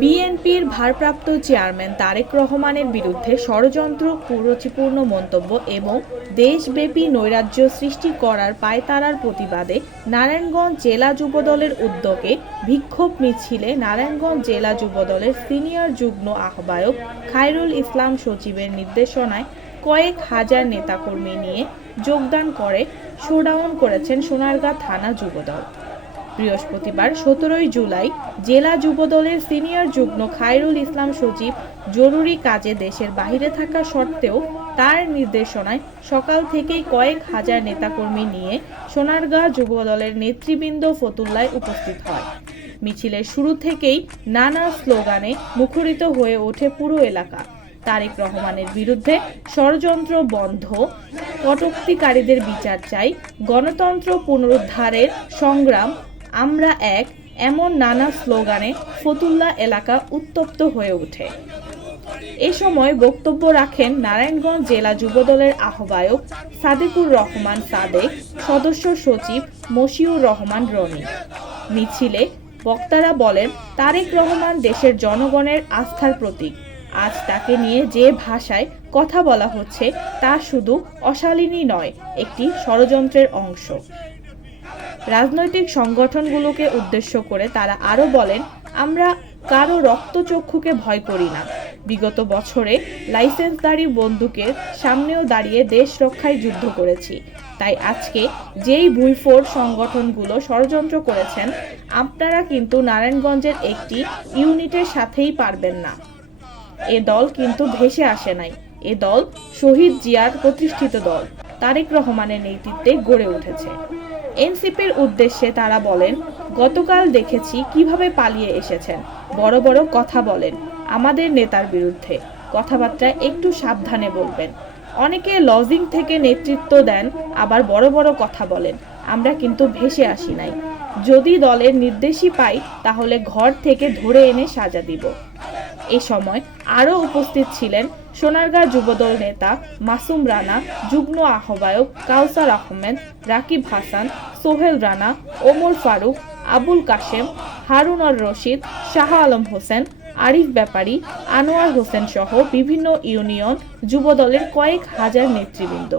বিএনপির ভারপ্রাপ্ত চেয়ারম্যান তারেক রহমানের বিরুদ্ধে ষড়যন্ত্র, কুরুচিপূর্ণ মন্তব্য এবং দেশব্যাপী নৈরাজ্য সৃষ্টি করার পায়তারার প্রতিবাদে নারায়ণগঞ্জ জেলা যুবদলের উদ্যোগে বিক্ষোভ মিছিলে নারায়ণগঞ্জ জেলা যুবদলের সিনিয়র যুগ্ম আহ্বায়ক খায়রুল ইসলাম সজীবের নির্দেশনায় কয়েক হাজার নেতাকর্মী নিয়ে যোগদান করে শোডাউন করেছেন সোনারগাঁ থানা যুবদল। বৃহস্পতিবার 17 জুলাই জেলা যুবদলের সিনিয়র যুগ্ম খায়রুল ইসলাম সজীব জরুরি কাজে দেশের বাইরে থাকা সত্ত্বেও তার নির্দেশনায় সকাল থেকেই কয়েক হাজার নেতাকর্মী নিয়ে সোনারগাঁ যুবদলের নেতৃবৃন্দ ফতুল্লায় উপস্থিত হয়। মিছিলের শুরু থেকেই নানা স্লোগানে মুখরিত হয়ে ওঠে পুরো এলাকা। তারেক রহমানের বিরুদ্ধে ষড়যন্ত্র বন্ধ, কটূক্তিকারীদের বিচার চাই, গণতন্ত্র পুনরুদ্ধারের সংগ্রাম, আমরা এক, এমন নানা স্লোগানে ফতুল্লা এলাকা উত্তপ্ত হয়ে ওঠে। এ সময় বক্তব্য রাখেন নারায়ণগঞ্জ জেলা যুবদলের আহ্বায়ক সাদেকুর রহমান সাদেক, সদস্য সচিব মশিউর রহমান রনি। মিছিলে বক্তারা বলেন, তারেক রহমান দেশের জনগণের আস্থার প্রতীক। আজ তাকে নিয়ে যে ভাষায় কথা বলা হচ্ছে তা শুধু অশালীনই নয়, একটি ষড়যন্ত্রের অংশ। রাজনৈতিক সংগঠনগুলোকে উদ্দেশ্য করে তারা আরও বলেন, আমরা কারো রক্তচক্ষুকে ভয় করি না। বিগত বছরে লাইসেন্সধারী বন্দুকের সামনেও দাঁড়িয়ে দেশ রক্ষায় যুদ্ধ করেছি। তাই আজকে যেই ভুইফোর সংগঠনগুলো ষড়যন্ত্র করেছেন, আপনারা কিন্তু নারায়ণগঞ্জের একটি ইউনিটের সাথেই পারবেন না। এ দল কিন্তু ভেসে আসে নাই। এ দল শহীদ জিয়ার প্রতিষ্ঠিত দল, তারেক রহমানের নেতৃত্বে গড়ে উঠেছে। এনসিপির উদ্দেশ্যে তারা বলেন, গতকাল দেখেছি কিভাবে পালিয়ে এসেছেন, বড় বড় কথা বলেন আমাদের নেতার বিরুদ্ধে। কথাবার্তা একটু সাবধানে বলবেন। অনেকে লজিং থেকে নেতৃত্ব দেন, আবার বড় বড় কথা বলেন। আমরা কিন্তু ভেসে আসি নাই। যদি দলের নির্দেশই পাই তাহলে ঘর থেকে ধরে এনে সাজা দিব। এ সময় আরও উপস্থিত ছিলেন সোনারগাঁ যুবদল নেতা মাসুম রানা, যুগ্ম আহ্বায়ক কাউসার আহমেদ, রাকিব হাসান, সোহেল রানা, ওমর ফারুক, আবুল কাশেম, হারুন আর রশিদ, শাহ আলম হোসেন, আরিফ ব্যাপারী, আনোয়ার হোসেন সহ বিভিন্ন ইউনিয়ন যুবদলের কয়েক হাজার নেতৃবৃন্দ।